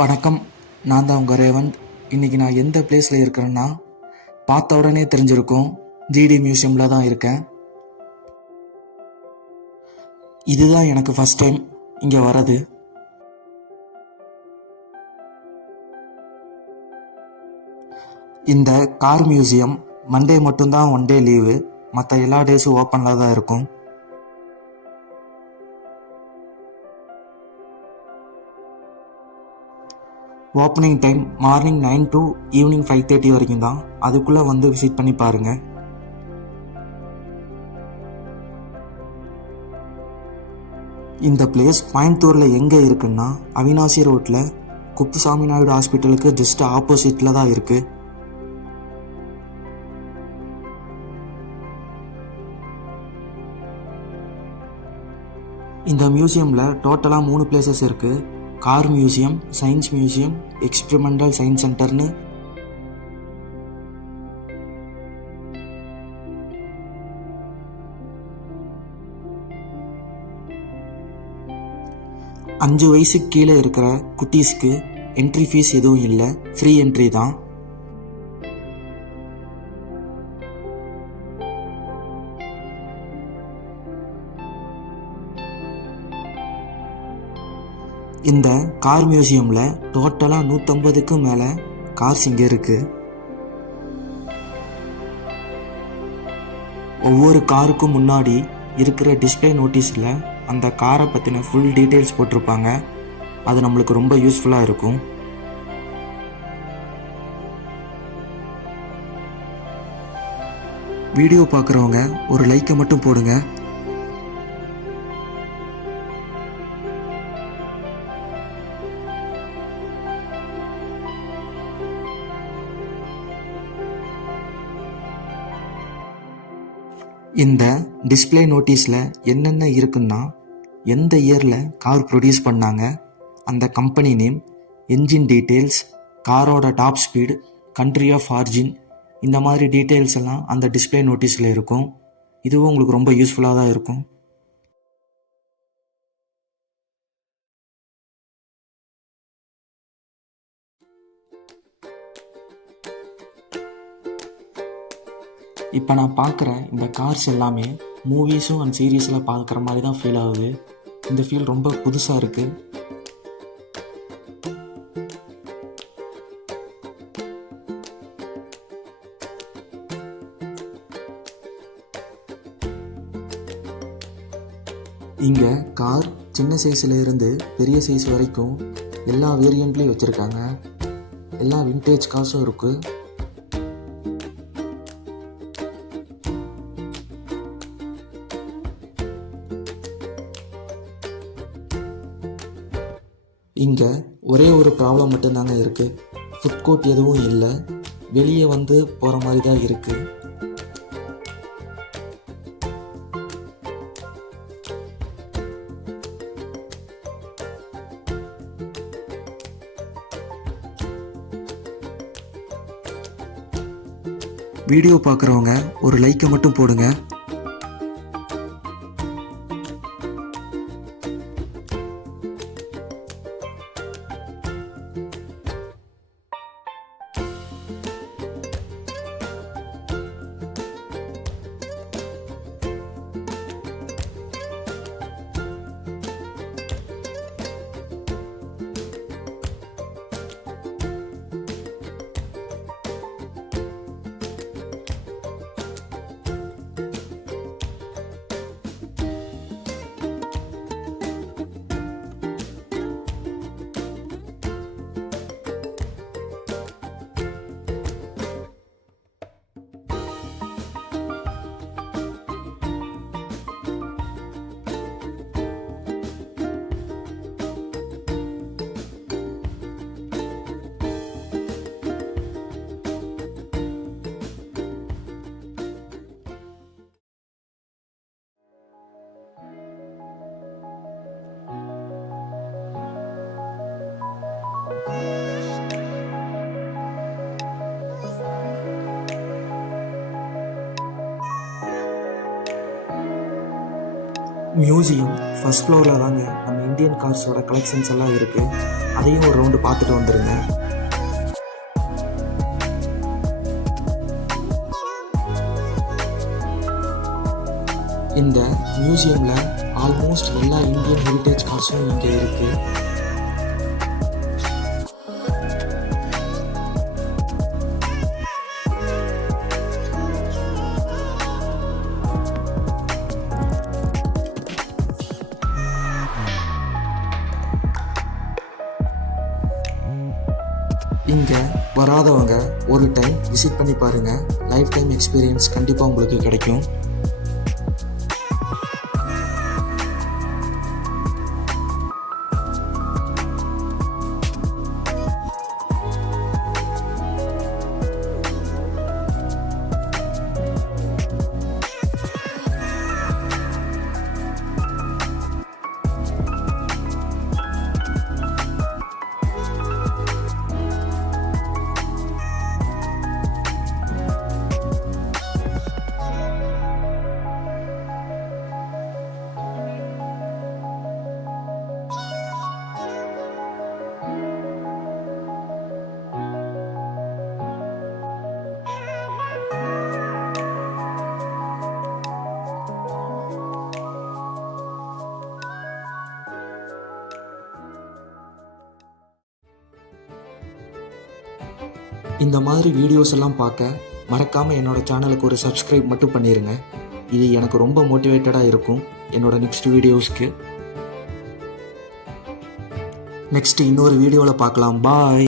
வணக்கம். நான் தான் உங்கள் ரேவந்த். இன்றைக்கி நான் எந்த பிளேஸில் இருக்கிறேன்னா, பார்த்த உடனே தெரிஞ்சிருக்கும், ஜிடி மியூசியமில் தான் இருக்கேன். இதுதான் எனக்கு ஃபஸ்ட் டைம் இங்கே வரது. இந்த கார் மியூசியம் மண்டே மட்டும்தான் ஒன் டே லீவு, மற்ற எல்லா டேஸும் ஓப்பனில் தான் இருக்கும். Opening time morning 9 to evening 5:30 வரைக்கும் தான். அதுக்குள்ளே வந்து விசிட் பண்ணி பாருங்கள். இந்த பிளேஸ் கோயம்புத்தூரில் எங்கே இருக்குன்னா, அவினாசி ரோட்டில் குப்புசாமி நாயுடு ஹாஸ்பிட்டலுக்கு ஜஸ்ட் ஆப்போசிட்டில் தான் இருக்குது. இந்த மியூசியமில் டோட்டலாக 3 பிளேசஸ் இருக்குது. Car museum, science museum, experimental science சென்டர்னு. அஞ்சு வயசுக்கு கீழே இருக்கிற குட்டீஸ்க்கு என்ட்ரி ஃபீஸ் எதுவும் இல்லை, ஃப்ரீ என்ட்ரி தான். இந்த கார் மியூசியமில் டோட்டலாக 150க்கும் மேலே கார்ஸ் இங்கே இருக்குது. ஒவ்வொரு காருக்கும் முன்னாடி இருக்கிற டிஸ்பிளே நோட்டீஸில் அந்த காரை பற்றின ஃபுல் டீட்டெயில்ஸ் போட்டிருப்பாங்க. அது நம்மளுக்கு ரொம்ப யூஸ்ஃபுல்லாக இருக்கும். வீடியோ பார்க்குறவங்க ஒரு லைக்கை மட்டும் போடுங்க. இந்த டிஸ்பிளே நோட்டீஸில் என்னென்ன இருக்குன்னா, எந்த இயரில் கார் ப்ரொடியூஸ் பண்ணாங்க, அந்த கம்பெனி நேம், என்ஜின் டீட்டெயில்ஸ், காரோட top speed, country of origin, இந்த மாதிரி டீட்டெயில்ஸ் எல்லாம் அந்த டிஸ்பிளே நோட்டீஸில் இருக்கும். இதுவும் உங்களுக்கு ரொம்ப யூஸ்ஃபுல்லாக தான் இருக்கும். இப்போ நான் பார்க்குற இந்த கார்ஸ் எல்லாமே மூவிஸும் அண்ட் சீரீஸில் பார்க்குற மாதிரி தான் ஃபீல் ஆகுது. இந்த ஃபீல் ரொம்ப புதுசாக இருக்குது. இங்கே கார் சின்ன சைஸில் இருந்து பெரிய சைஸ் வரைக்கும் எல்லா வேரியண்ட்லேயும் வச்சுருக்காங்க. எல்லா விண்டேஜ் கார்ஸும் இருக்குது. இங்கே ஒரே ஒரு ப்ராப்ளம் மட்டும்தாங்க இருக்குது. ஃபுட் கோர்ட் எதுவும் இல்லை, வெளியே வந்து போகிற மாதிரி தான் இருக்குது. வீடியோ பார்க்குறவங்க ஒரு லைக்கை மட்டும் போடுங்க. மியூசியம் ஃபர்ஸ்ட் ஃப்ளோரில் தாங்க நம்ம இந்தியன் கார்ஸோட கலெக்ஷன்ஸ் எல்லாம் இருக்குது. அதையும் ஒரு ரவுண்டு பார்த்துட்டு வந்துடுங்க. இந்த மியூசியமில் ஆல்மோஸ்ட் எல்லா இந்தியன் ஹெரிட்டேஜ் கார்ஸும் இங்கே இருக்குது. இங்கே வராதவங்க ஒரு டைம் விசிட் பண்ணி பாருங்கள். லைஃப் டைம் எக்ஸ்பீரியன்ஸ் கண்டிப்பாக உங்களுக்கு கிடைக்கும். இந்த மாதிரி வீடியோஸ் எல்லாம் பார்க்க மறக்காமல் என்னோட சேனலுக்கு ஒரு சப்ஸ்கிரைப் மட்டும் பண்ணிடுங்க. இது எனக்கு ரொம்ப மோட்டிவேட்டடாக இருக்கும் என்னோட நெக்ஸ்ட் வீடியோஸ்க்கு. நெக்ஸ்ட் இன்னொரு வீடியோவில் பார்க்கலாம். பாய்.